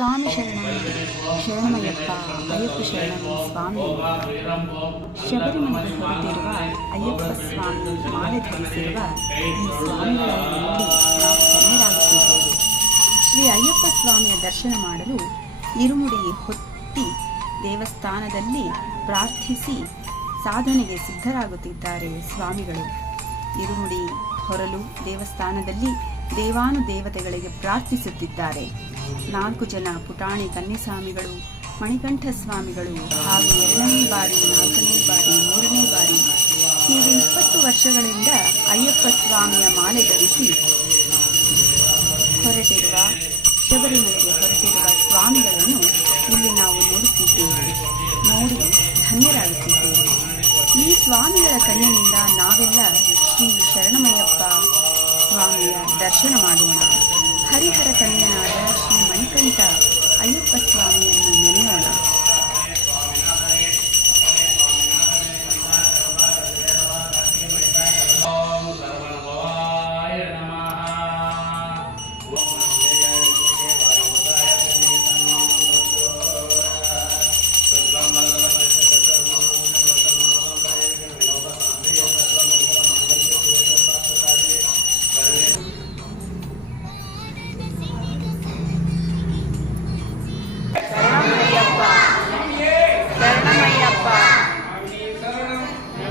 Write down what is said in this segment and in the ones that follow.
ಸ್ವಾಮಿ ಶರಣಮಯ್ಯಪ್ಪ ಅಯ್ಯಪ್ಪ ಶರಣಂ ಸ್ವಾಮಿ. ಶಬರಿಮಲೆಗೆ ಹೊರಟಿರುವ ಅಯ್ಯಪ್ಪ ಸ್ವಾಮಿ ಮಾಲೆ ಧರಿಸಿರುವ ಈ ಸ್ವಾಮಿಗಳನ್ನು ನೋಡಿ ನಾವು ಧನ್ಯರಾಗುತ್ತಿದ್ದೇವೆ. ಶ್ರೀ ಅಯ್ಯಪ್ಪ ಸ್ವಾಮಿಯ ದರ್ಶನ ಮಾಡಲು ಇರುಮುಡಿ ಹೊತ್ತಿ ದೇವಸ್ಥಾನದಲ್ಲಿ ಪ್ರಾರ್ಥಿಸಿ ಸಾಧನೆಗೆ ಸಿದ್ಧರಾಗುತ್ತಿದ್ದಾರೆ ಸ್ವಾಮಿಗಳು. ಇರುಮುಡಿ ಹೊರಲು ದೇವಸ್ಥಾನದಲ್ಲಿ ದೇವಾನುದೇವತೆಗಳಿಗೆ ಪ್ರಾರ್ಥಿಸುತ್ತಿದ್ದಾರೆ. 4 ಜನ ಪುಟಾಣಿ ಕನ್ನಿಸ್ವಾಮಿಗಳು, ಮಣಿಕಂಠ ಸ್ವಾಮಿಗಳು ಹಾಗೂ 2ನೇ ಬಾರಿ, 4ನೇ ಬಾರಿ, 3ನೇ ಬಾರಿ ಹೀಗೆ 20 ವರ್ಷಗಳಿಂದ ಅಯ್ಯಪ್ಪ ಸ್ವಾಮಿಯ ಮಾಲೆ ಧರಿಸಿ ಶಬರಿಮಲೆಗೆ ಹೊರಟಿರುವ ಸ್ವಾಮಿಗಳನ್ನು ಇಲ್ಲಿ ನಾವು ನೋಡುತ್ತಿದ್ದೇವೆ. ನೋಡಿ ಧನ್ಯರಾಗುತ್ತಿದ್ದೇವೆ. ಈ ಸ್ವಾಮಿಗಳ ಕಣ್ಣಿನಿಂದ ನಾವೆಲ್ಲ ಶ್ರೀ ಶರಣಮಯ್ಯಪ್ಪ ಸ್ವಾಮಿಯ ದರ್ಶನ ಮಾಡೋಣ. ಹರಿಹರ ಕನ್ಯನಾದ ಶ್ರೀ ಮಣಿಕಂಠ ಅಯ್ಯಪ್ಪ ಸ್ವಾಮಿಯನ್ನು ನೆನೆಯೋಣ.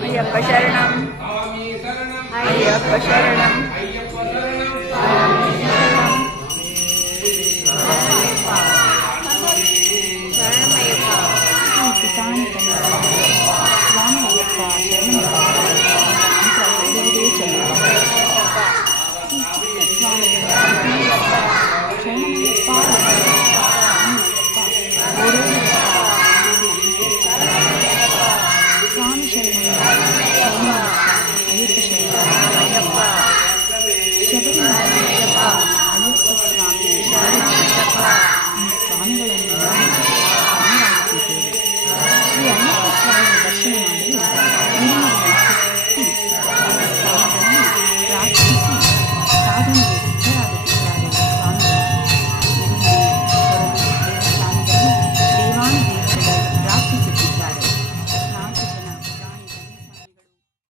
ಅಯ್ಯಪ್ಪ ಶರಣಂ, ಅಯ್ಯಪ್ಪ ಶರಣಂ, ಪುಟಾಣಿ ಸ್ವಾಮಿ ಅಯ್ಯಪ್ಪ ಶರಣಮಯ್ಯಪ್ಪ ಈ ಚಿಕ್ಕ ಸ್ವಾಮಿಗಳು ಶರಣಮಯ್ಯಪ್ಪ ಸ್ವಾಮಿ ಶರಣಮಯ್ಯಪ್ಪ ಅಯ್ಯಪ್ಪ ಶರಣಮಯ್ಯಪ್ಪ ಶಬರಿಮಲೆ